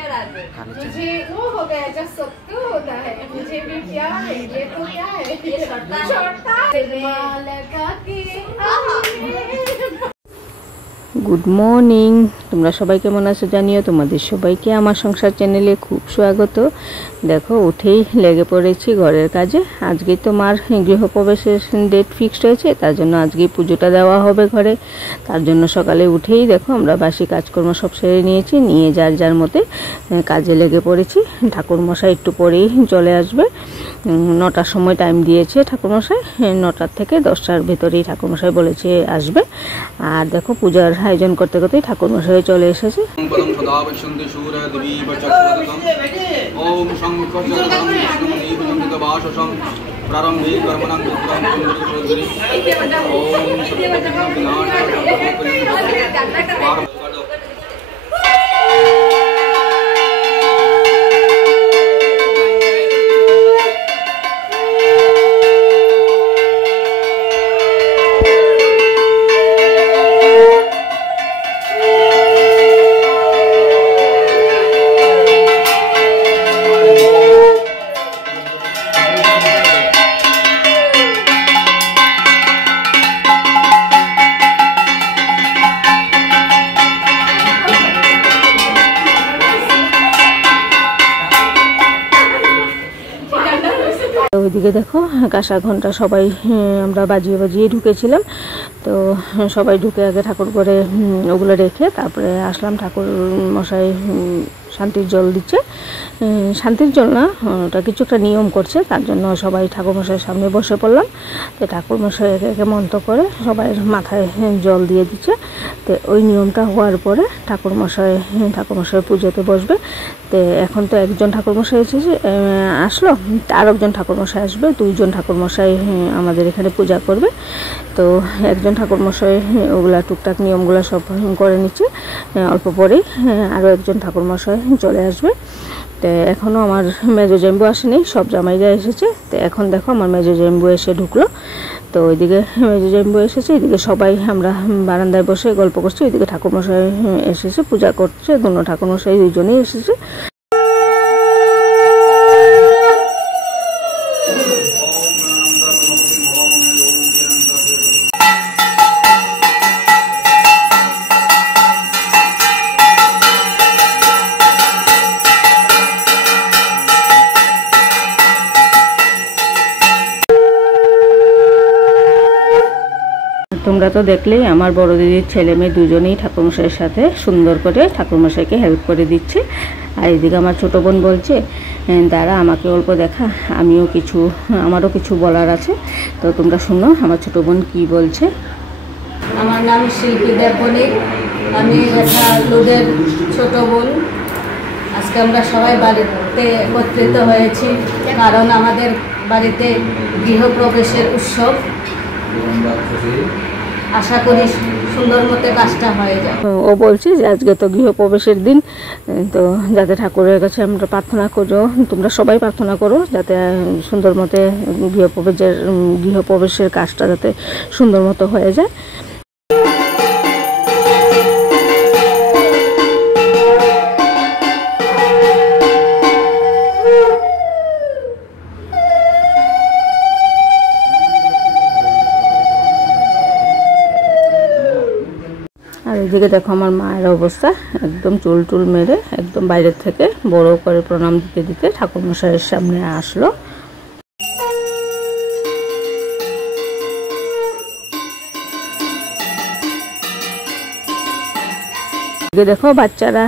मुझे वो हो गया जब सत्तू होता है मुझे भी क्या है ये तो क्या है ये छोटा लगा के गुड मर्निंग তোমরা সবাই কেমন আছো জানিও তোমাদের সবাইকে আমার সংসার চ্যানেলে খুব স্বাগত। দেখো উঠেই লেগে পড়েছি ঘরের কাজে। আজকে তো মার গৃহপ্রবেশের ডেট ফিক্সড হয়েছে, তার জন্য আজকে পুজোটা দেওয়া হবে ঘরে। তার জন্য সকালে উঠেই দেখো আমরা বাসি কাজকর্ম সব সেরে নিয়েছি, নিয়ে যার যার মতে কাজে লেগে পড়েছি। ঠাকুরমশাই একটু পরেই চলে আসবে, 9টার সময় টাইম দিয়েছে ঠাকুরমশাই, 9টার থেকে 10টার ভেতরেই ঠাকুরমশাই বলেছে আসবে। আর দেখো পূজার আয়োজন করতে করতেই ঠাকুরমশাই চলে এসেছে। ওইদিকে দেখো কাঁসা ঘন্টা সবাই আমরা বাজিয়ে বাজিয়ে ঢুকেছিলাম, তো সবাই ঢুকে আগে ঠাকুর করে ওগুলো রেখে তারপরে আসলাম। ঠাকুর মশাই শান্তির জল দিচ্ছে, শান্তির জল না, ওটা কিছু একটা নিয়ম করছে, তার জন্য সবাই ঠাকুর মশাইয়ের সামনে বসে পড়লাম। তো ঠাকুর মশাই একে একে মন্ত্র করে সবাই মাথায় জল দিয়ে দিচ্ছে। তো ওই নিয়মটা হওয়ার পরে ঠাকুর মশাই পুজোতে বসবে। তো এখন তো একজন ঠাকুরমশাই এসেছে আসলো, আর একজন ঠাকুরমশাই আসবে, 2জন ঠাকুরমশাই আমাদের এখানে পূজা করবে। তো একজন ঠাকুরমশাই ওগুলা টুকটাক নিয়মগুলো সব করে নিচ্ছে, অল্প পরেই আরও একজন ঠাকুরমশাই চলে আসবে। তো এখনও আমার মেজো জেম্বু আসেনি, সব জামাইরা এসেছে। তো এখন দেখো আমার মেজো জেম্বু এসে ঢুকলো। তো ওইদিকে মেজো জেম্বু এসেছে, এদিকে সবাই আমরা বারান্দায় বসে গল্প করছি। ওইদিকে ঠাকুরমশাই এসেছে, পূজা করছে, দুনো ঠাকুরমশাই 2জনেই এসেছে। তোমরা তো দেখলেই আমার বড় দিদির ছেলে মেয়ে 2জনেই ঠাকুরমশাইয়ের সাথে সুন্দর করে ঠাকুরমশাইকে হেল্প করে দিচ্ছে। আর এদিকে আমার ছোটো বোন বলছে দাঁড়া আমাকে অল্প দেখা, আমারও কিছু বলার আছে। তো তোমরা শুনো আমার ছোটো বোন কী বলছে। আমার নাম শিল্পী দেবনী, আমি রেখা লুদের ছোট বোন। আজকে আমরা সবাই বাড়িতে একত্রিত হয়েছি কারণ আমাদের বাড়িতে গৃহপ্রবেশের উৎসব। আশা করি সুন্দর মতো কাজটা হয়ে যায়। ও বলছে যে আজকে তো গৃহপ্রবেশের দিন, তো যাতে ঠাকুরের কাছে আমরা প্রার্থনা করো, তোমরা সবাই প্রার্থনা করো যাতে সুন্দর মতো গৃহপ্রবেশের কাজটা যাতে সুন্দর মতো হয়ে যায়। আর এদিকে দেখো আমার মায়ের অবস্থা, একদম চুল মেরে একদম বাইরের থেকে বড় করে প্রণাম দিতে দিতে ঠাকুরমশাইয়ের সামনে আসলো। দেখো বাচ্চারা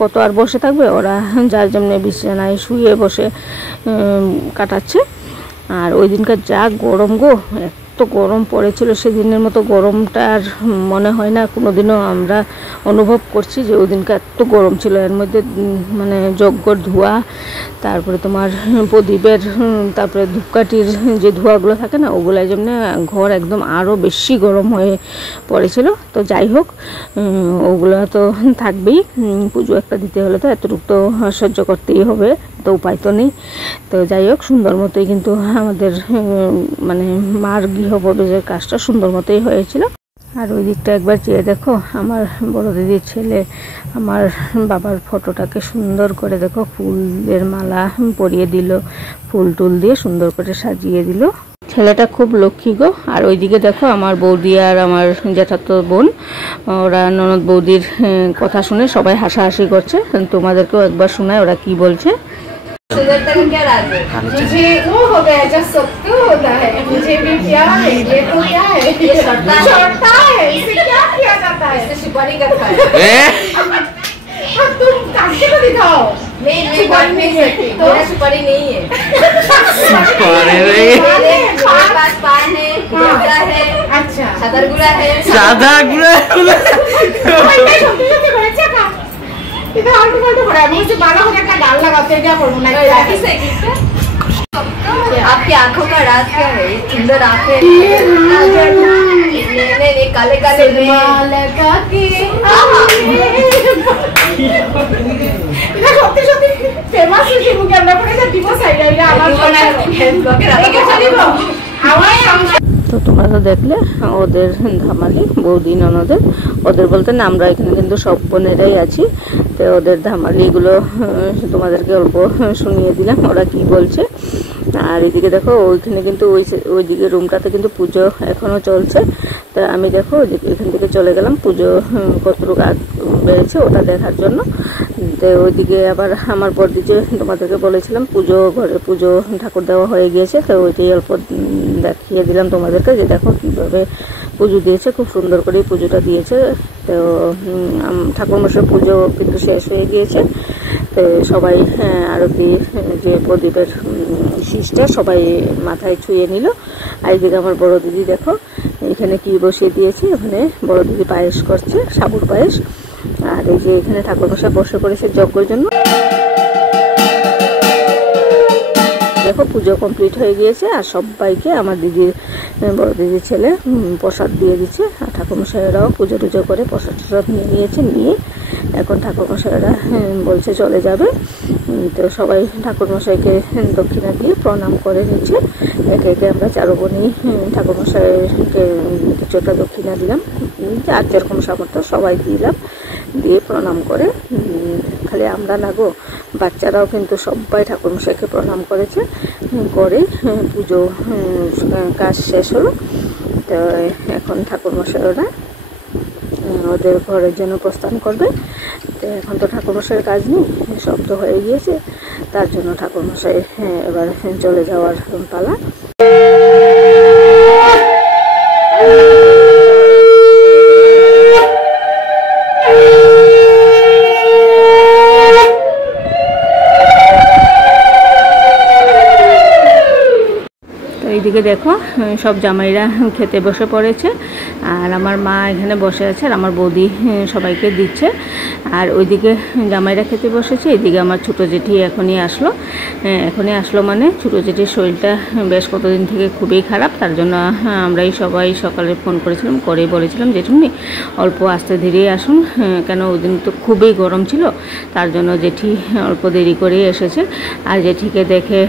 কত আর বসে থাকবে, ওরা যার জন্য বিছানায় শুয়ে বসে কাটাচ্ছে। আর ওই দিনকার যা গরম গো, এত গরম পড়েছিল, সেদিনের মতো গরমটা আর মনে হয় না কোনোদিনও আমরা অনুভব করছি যে ওই দিনকার এত গরম ছিল। এর মধ্যে মানে যজ্ঞর ধোঁয়া, তারপরে তোমার প্রদীপের, তারপরে ধূপকাঠির যে ধোঁয়াগুলো থাকে না, ওগুলোর জন্য ঘর একদম আরও বেশি গরম হয়ে পড়েছিল। তো যাই হোক, ওগুলো তো থাকবেই, পুজো একটা দিতে হলে তো এতটুকু তো সহ্য করতেই হবে, তো উপায় তো নেই। তো যাই হোক সুন্দর মতোই কিন্তু আমাদের মানে মার গৃহপ্রবেশের কাজটা সুন্দর মতোই হয়েছিল। আর ওই দিকটা একবার চেয়ে দেখো, আমার বড় দিদির ছেলে আমার বাবার ফটোটাকে সুন্দর করে দেখো ফুলের মালা পরিয়ে দিল, ফুল টুল দিয়ে সুন্দর করে সাজিয়ে দিল। ছেলেটা খুব লক্ষ্মী গো। আর ওইদিকে দেখো আমার বৌদি আর আমার জ্যাঠাতো বোন, ওরা ননদ বৌদির কথা শুনে সবাই হাসাহাসি করছে। তোমাদেরকেও একবার শোনায় ওরা কি বলছে। मुझे वो हो गया जब सबको होता है, मुझे भी क्या है, ये तो क्या है, ये छोड़ता है, इसे क्या किया जाता है, इसे सुपारी का खाए। अब तुम कांटे को दिखाओ। नहीं बोल नहीं सकती, मेरा सुपारी नहीं है। सुपारी नहीं, मेरे पास पान है, गुड़ा है, अच्छा सादा गुड़ा है, सादा गुड़ा इधर आलू फालतू पड़ा है, मुझे 12,000 का डाल लगाते हैं, क्या करूँ ना। आपकी आंखों का राज क्या है, सुंदर आंखें, नहीं काले काले लगा के এটা সত্যি সত্যি ফেমাস হয়েছে মুখে। আমরা পরে যা দিব সাইড আইলে আমার তো তোমরা তো দেখলে ওদের ধামালি বৌদি ননদের, ওদের বলতে না, আমরা এখানে কিন্তু সব বোনেরাই আছি। তো ওদের ধামালিগুলো তোমাদেরকে অল্প শুনিয়ে দিলাম ওরা কি বলছে। আর এদিকে দেখো ওইখানে কিন্তু ওইদিকে রুমটাতে কিন্তু পুজো এখনো চলছে। তা আমি দেখো এখান থেকে চলে গেলাম পুজো কতটুকু আগ বেড়েছে ওটা দেখার জন্য। তো ওইদিকে আবার আমার বড়দি যে তোমাদেরকে বলেছিলাম পুজো ঘরে পুজো ঠাকুর দেওয়া হয়ে গিয়েছে, তো ওইটাই অল্প দেখিয়ে দিলাম তোমাদেরকে যে দেখো কীভাবে পুজো দিয়েছে, খুব সুন্দর করেই পুজোটা দিয়েছে। তো ঠাকুরমশাই পুজো কিন্তু শেষ হয়ে গিয়েছে। তো সবাই আরতি যে প্রদীপের শীষটা সবাই মাথায় ছুঁয়ে নিল। আর এদিকে আমার বড় দিদি দেখো এখানে কি বসিয়ে দিয়েছে, এখানে বড় দিদি পায়েস করছে, সাবুর পায়েস। আর এই যে এখানে ঠাকুরমশাই বসে পড়েছে যজ্ঞের জন্য। দেখো পুজো কমপ্লিট হয়ে গিয়েছে আর সবাইকে আমার দিদির বড় দিদির ছেলে প্রসাদ দিয়ে দিচ্ছে। আর ঠাকুরমশাইরাও পুজো টুজো করে প্রসাদ টসাদ নিয়ে নিয়েছে, নিয়ে এখন ঠাকুরমশাইরা বলছে চলে যাবে। তো সবাই ঠাকুরমশাইকে দক্ষিণা দিয়ে প্রণাম করে নিচ্ছে। একে একে আমরা চারো বোনই ঠাকুরমশাইকে কিছুটা দক্ষিণা দিলাম, আর যেরকম সামর্থ্য সবাই দিলাম, দিয়ে প্রণাম করে। খালি আমরা না গো, বাচ্চারাও কিন্তু সবাই ঠাকুরমশাইকে প্রণাম করেছে, করে পুজো কাজ শেষ হলো। তো এখন ঠাকুরমশাইরা ওদের ঘরের জন্য প্রস্থান করবে। তো এখন তো ঠাকুরমশাইয়ের কাজ নেই, সব তো হয়ে গিয়েছে, তার জন্য ঠাকুরমশাই এবার চলে যাওয়ার পালা। এইদিকে দেখো সব জামাইরা খেতে বসে পড়েছে, আর আমার মা এখানে বসে আছে, আর আমার বৌদি সবাইকে দিচ্ছে। আর ওইদিকে জামাইরা খেতে বসেছে, এদিকে আমার ছোটো জেঠি এখনই আসলো মানে ছোটো জেঠির শরীরটা বেশ কতদিন থেকে খুবই খারাপ। তার জন্য আমরাই সবাই সকালে ফোন করেছিলাম, করে বলেছিলাম জেঠুমনি অল্প আস্তে ধীরে আসুন, কেন ওই দিন তো খুবই গরম ছিল, তার জন্য জেঠি অল্প দেরি করেই এসেছে। আর জেঠিকে দেখে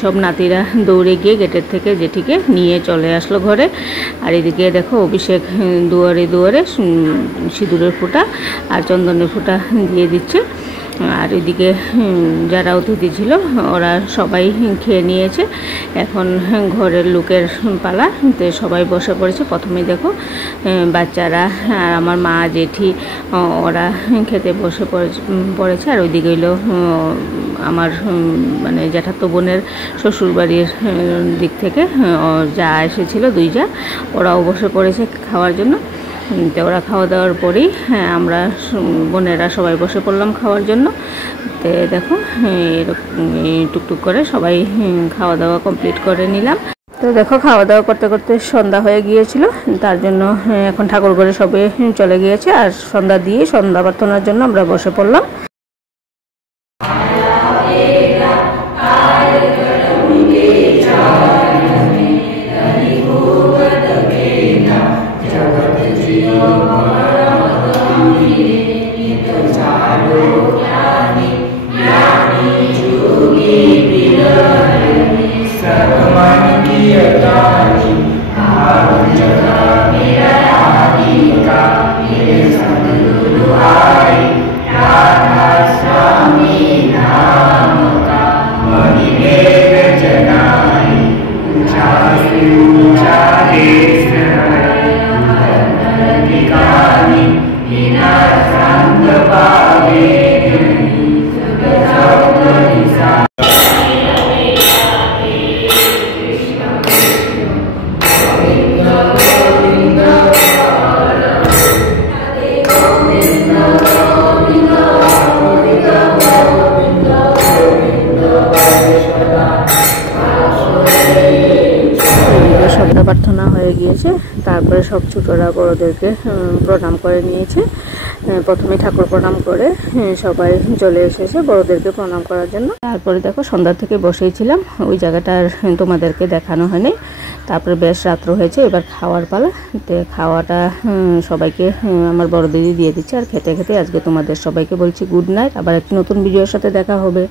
সব নাতিরা দৌড়ে গিয়ে গেটের থেকে জেঠিকে নিয়ে চলে আসলো ঘরে। আর এদিকে দেখো অভিষেক দুয়ারে দুয়ারে সিঁদুরের ফোঁটা আর চন্দনের ফোঁটা দিয়ে দিচ্ছে। আর এদিকে যারা অতিথি ছিল ওরা সবাই খেয়ে নিয়েছে, এখন ঘরের লোকের পালা। তো সবাই বসে পড়েছে। প্রথমে দেখো বাচ্চারা আর আমার মা জেঠি ওরা খেতে বসে পড়েছে। আর ওইদিকে হইলো আমার মানে জ্যাঠাতো বোনের শ্বশুরবাড়ির দিক থেকে যা এসেছিল, দুই যা, ওরাও বসে পড়েছে খাওয়ার জন্য। তো ওরা খাওয়া দাওয়ার পরেই আমরা বোনেরা সবাই বসে পড়লাম খাওয়ার জন্য। তো দেখো এরকম টুকটুক করে সবাই খাওয়া দাওয়া কমপ্লিট করে নিলাম। তো দেখো খাওয়া দাওয়া করতে করতে সন্ধ্যা হয়ে গিয়েছিল, তার জন্য এখন ঠাকুর ঘরে সবাই চলে গিয়েছে। আর সন্ধ্যা দিয়ে সন্ধ্যা প্রার্থনার জন্য আমরা বসে পড়লাম। Sarvamani Yadani Arujana Mirayani প্রার্থনা হয়ে গিয়েছে। তারপরে সব ছোটরা বড়দেরকে প্রণাম করে নিয়েছে। প্রথমে ঠাকুর প্রণাম করে সবাই চলে এসেছে বড়দেরকে প্রণাম করার জন্য। তারপরে দেখো সন্ধ্যা থেকে বসেই ছিলাম, ওই জায়গাটা তোমাদেরকে দেখানো হয়নি। তারপরে বেশ রাত্র হয়েছে, এবার খাওয়ার পালা। খাওয়াটা সবাইকে আমার বড় দিদি দিয়ে দিচ্ছে। আর খেতে খেতে আজকে তোমাদের সবাইকে বলছি গুড নাইট। আবার একটি নতুন ভিডিওর সাথে দেখা হবে।